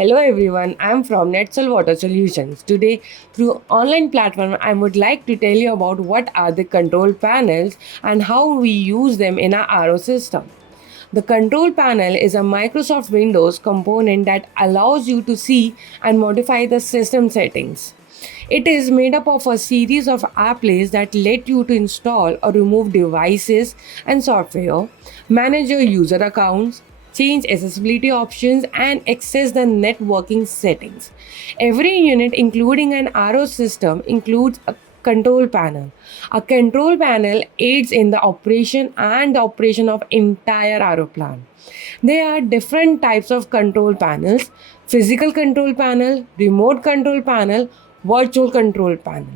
Hello everyone, I am from Netsol Water Solutions. Today, through online platform, I would like to tell you about what are the control panels and how we use them in our RO system. The control panel is a Microsoft Windows component that allows you to see and modify the system settings. It is made up of a series of applets that let you to install or remove devices and software, manage your user accounts, change accessibility options, and access the networking settings. Every unit, including an RO system, includes a control panel. A control panel aids in the operation of entire RO plant. There are different types of control panels: physical control panel, remote control panel, virtual control panel.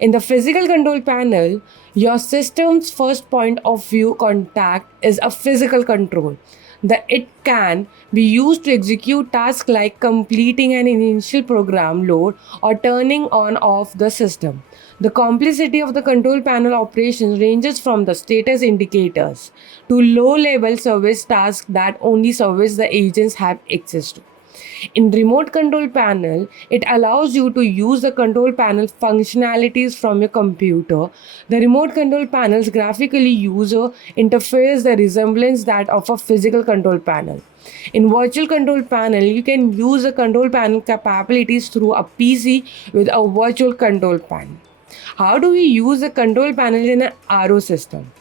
In the physical control panel, your system's first point of view contact is a physical control. It can be used to execute tasks like completing an initial program load or turning on off the system. The complexity of the control panel operations ranges from the status indicators to low level service tasks that only service the agents have access to. In remote control panel, it allows you to use the control panel functionalities from your computer. The remote control panel's graphically user interface the resemblance that of a physical control panel. In virtual control panel, you can use the control panel capabilities through a PC with a virtual control panel. How do we use the control panel in an RO system?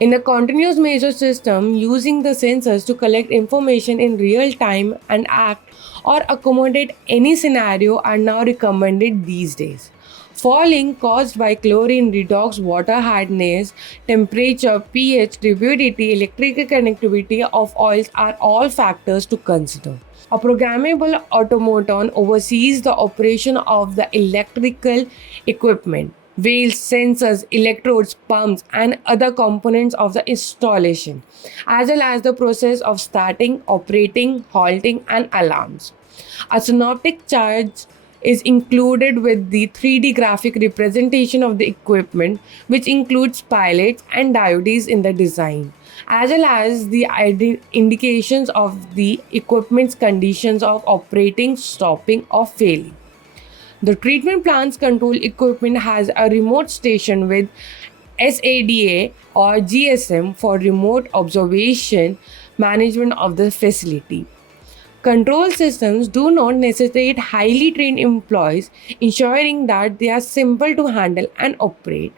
In a continuous measure system, using the sensors to collect information in real time and act or accommodate any scenario are now recommended these days. Falling caused by chlorine redox, water hardness, temperature, pH, turbidity, electrical connectivity of oils are all factors to consider. A programmable automaton oversees the operation of the electrical equipment, valves, sensors, electrodes, pumps, and other components of the installation, as well as the process of starting, operating, halting, and alarms. A synoptic chart is included with the 3D graphic representation of the equipment, which includes pilots and diodes in the design, as well as the indications of the equipment's conditions of operating, stopping, or failing. The treatment plant's control equipment has a remote station with SADA or GSM for remote observation management of the facility. Control systems do not necessitate highly trained employees, ensuring that they are simple to handle and operate.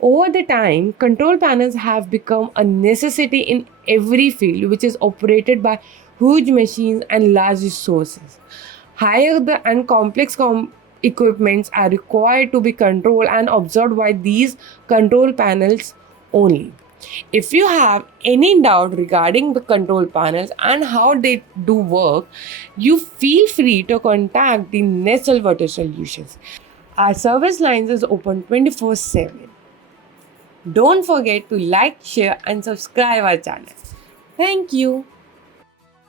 Over the time, control panels have become a necessity in every field which is operated by huge machines and large resources. Higher the and complex equipments are required to be controlled and observed by these control panels only. If you have any doubt regarding the control panels and how they do work, you feel free to contact the Netsol Water Solutions. Our service lines is open 24/7. Don't forget to like, share, and subscribe our channel. Thank you.